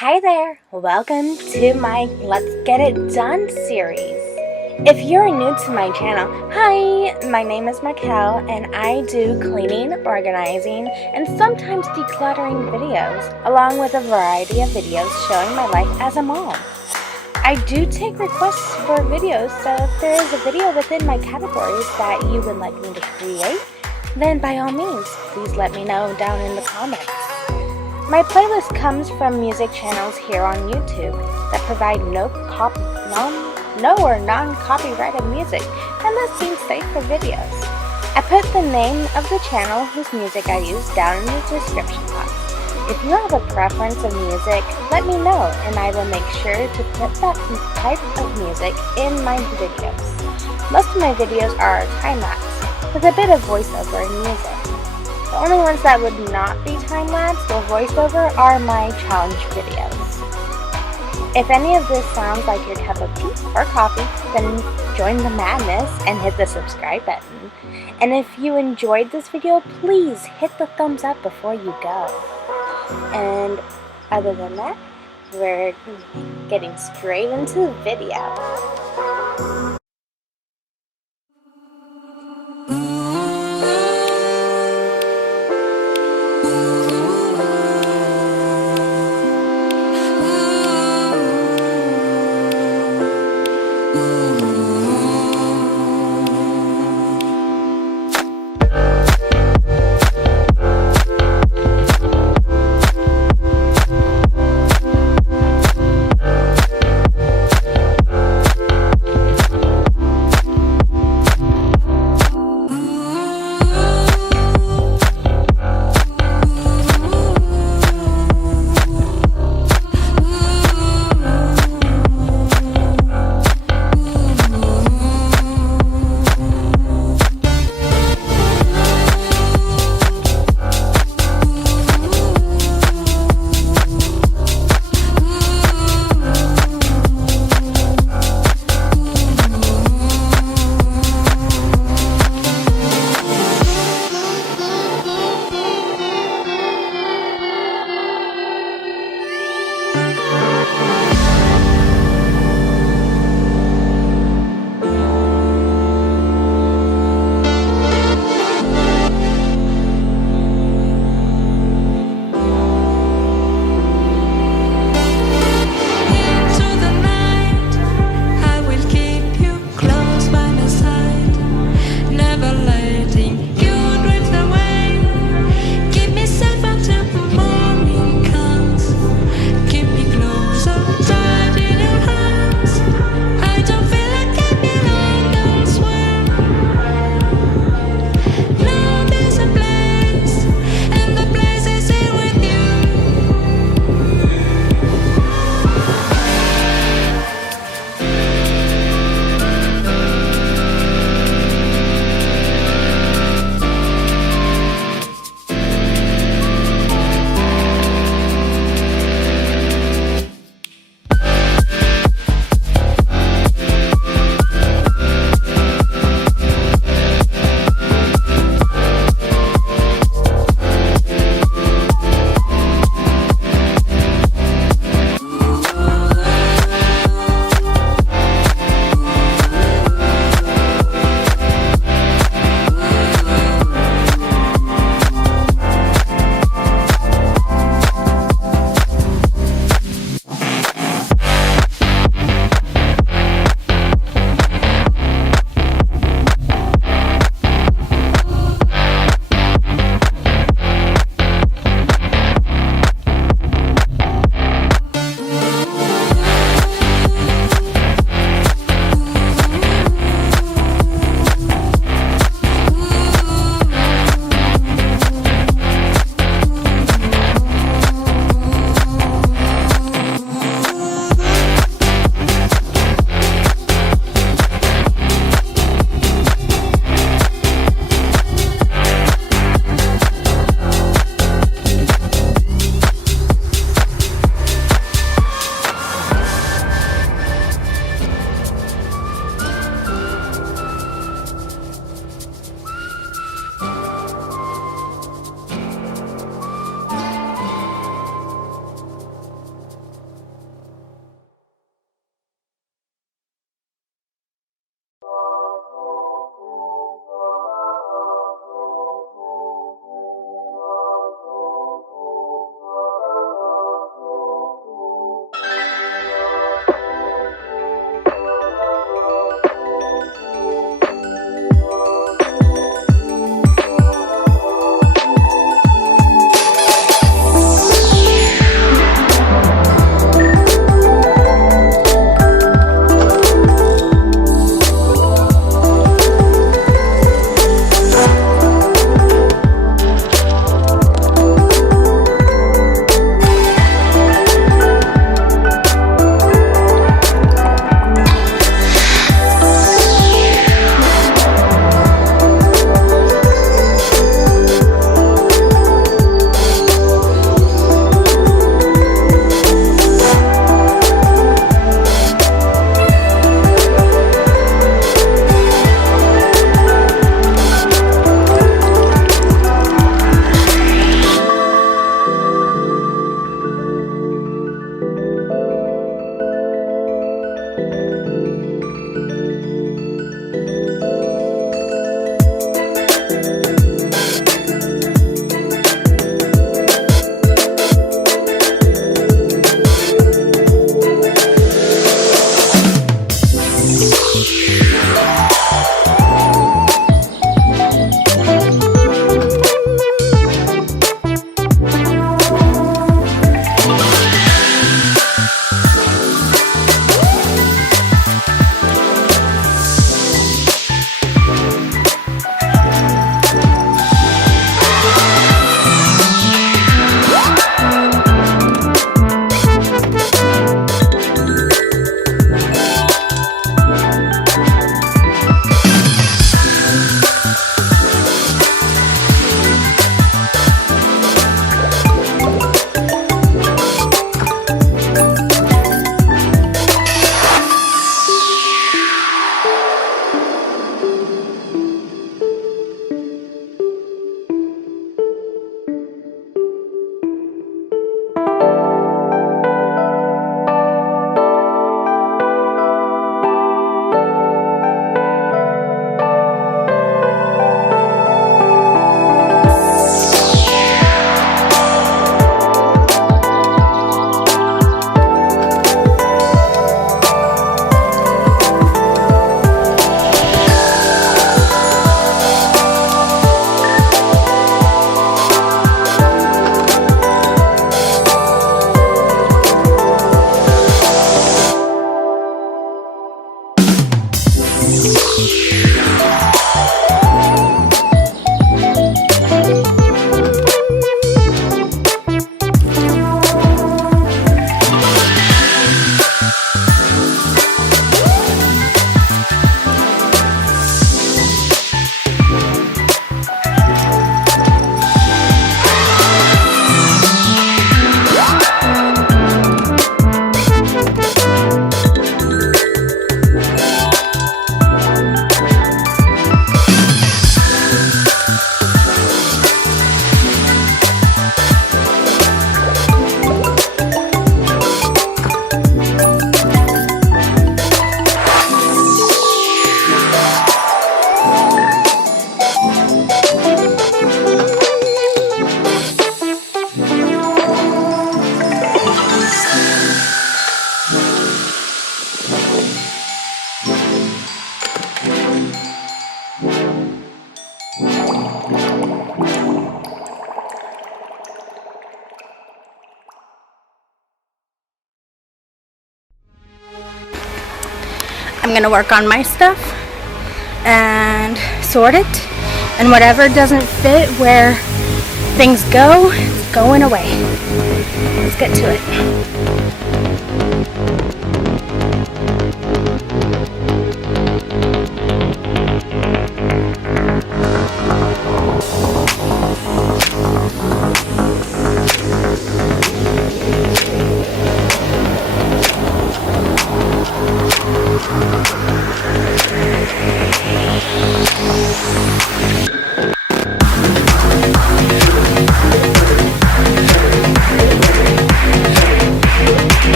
Hi there! Welcome to my Let's Get It Done series. If you're new to my channel, hi! My name is Markel and I do cleaning, organizing, and sometimes decluttering videos, along with a variety of videos showing my life as a mom. I do take requests for videos, so if there is a video within my categories that you would like me to create, then by all means, please let me know down in the comments. My playlist comes from music channels here on YouTube that provide no or non-copyrighted music, and that seems safe for videos. I put the name of the channel whose music I use down in the description box. If you have a preference of music, let me know and I will make sure to put that type of music in my videos. Most of my videos are time-lapse with a bit of voiceover and music. The only ones that would not be time-lapse or voiceover are my challenge videos. If any of this sounds like your cup of tea or coffee, then join the madness and hit the subscribe button. And if you enjoyed this video, please hit the thumbs up before you go. And other than that, we're getting straight into the video. I'm gonna work on my stuff and sort it, and whatever doesn't fit where things go, it's going away. Let's get to it.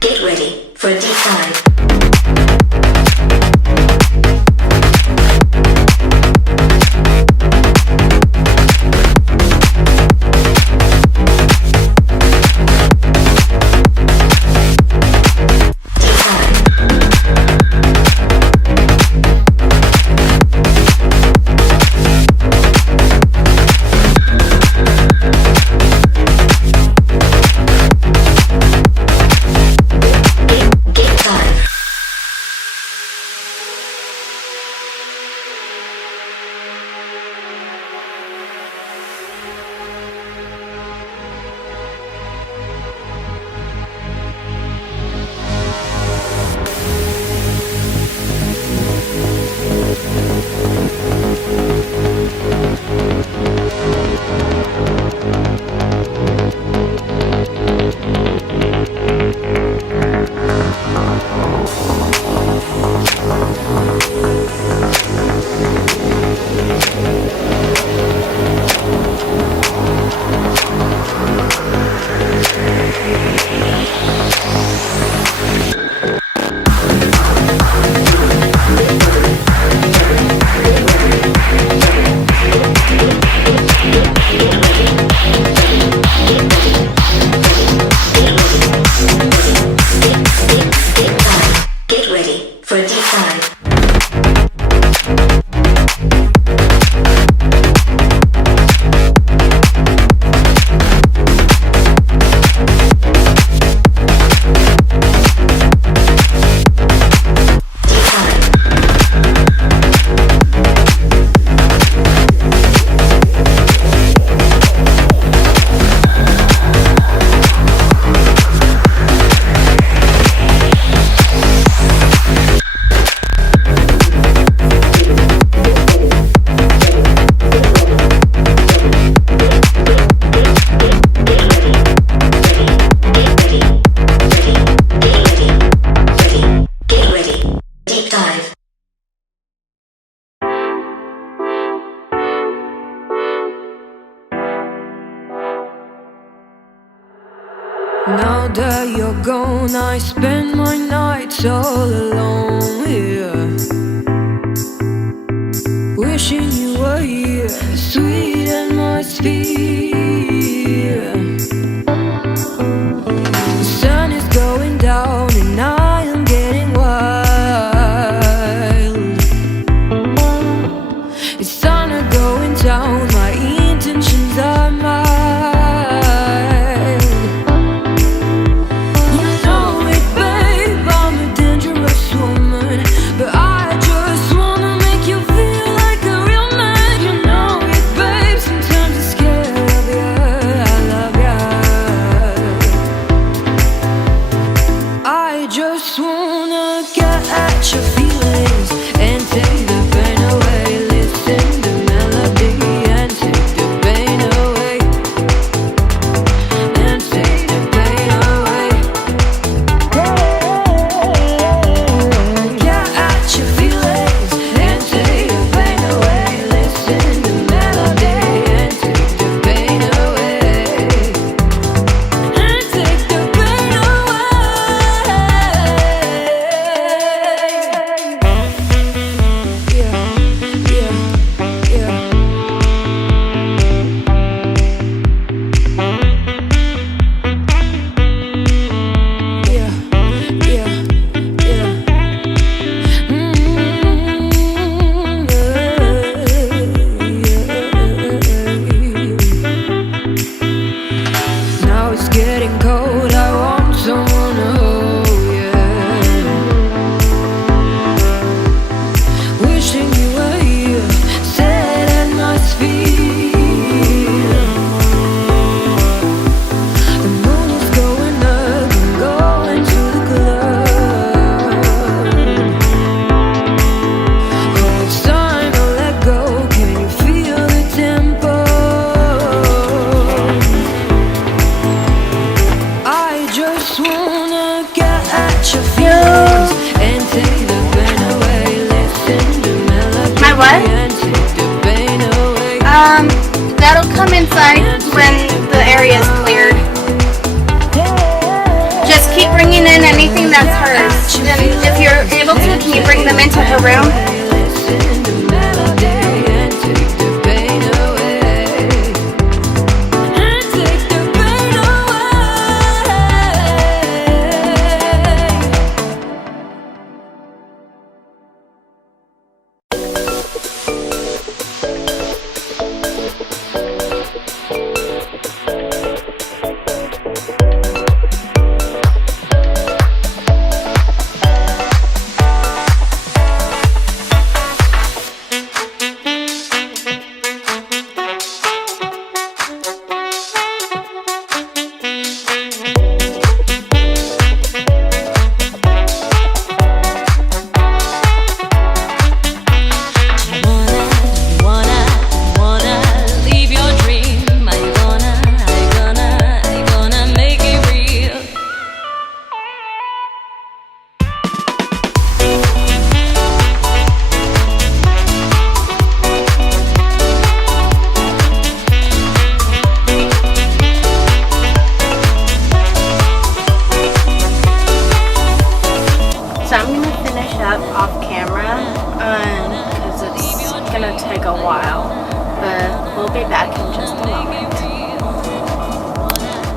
Get ready for a deep dive. Get ready for a deep dive. Now that you're gone, I spend my nights all alone here, wishing you were here, sweet atmosphere. The sun is going down and I am getting wild. It's thunder going down, my intentions are mild. Just wanna get at your feelings and take the pain away. Listen to melody and That'll come inside when the area is cleared. Just keep bringing in anything that's hers. And if you're able to, can you bring them into her room? Listen to melody and take the pain away. And take the pain away. Wanna leave your dream. I gonna make it real. So I'm gonna finish up off camera because it's gonna take a while, but we'll be back in just a moment.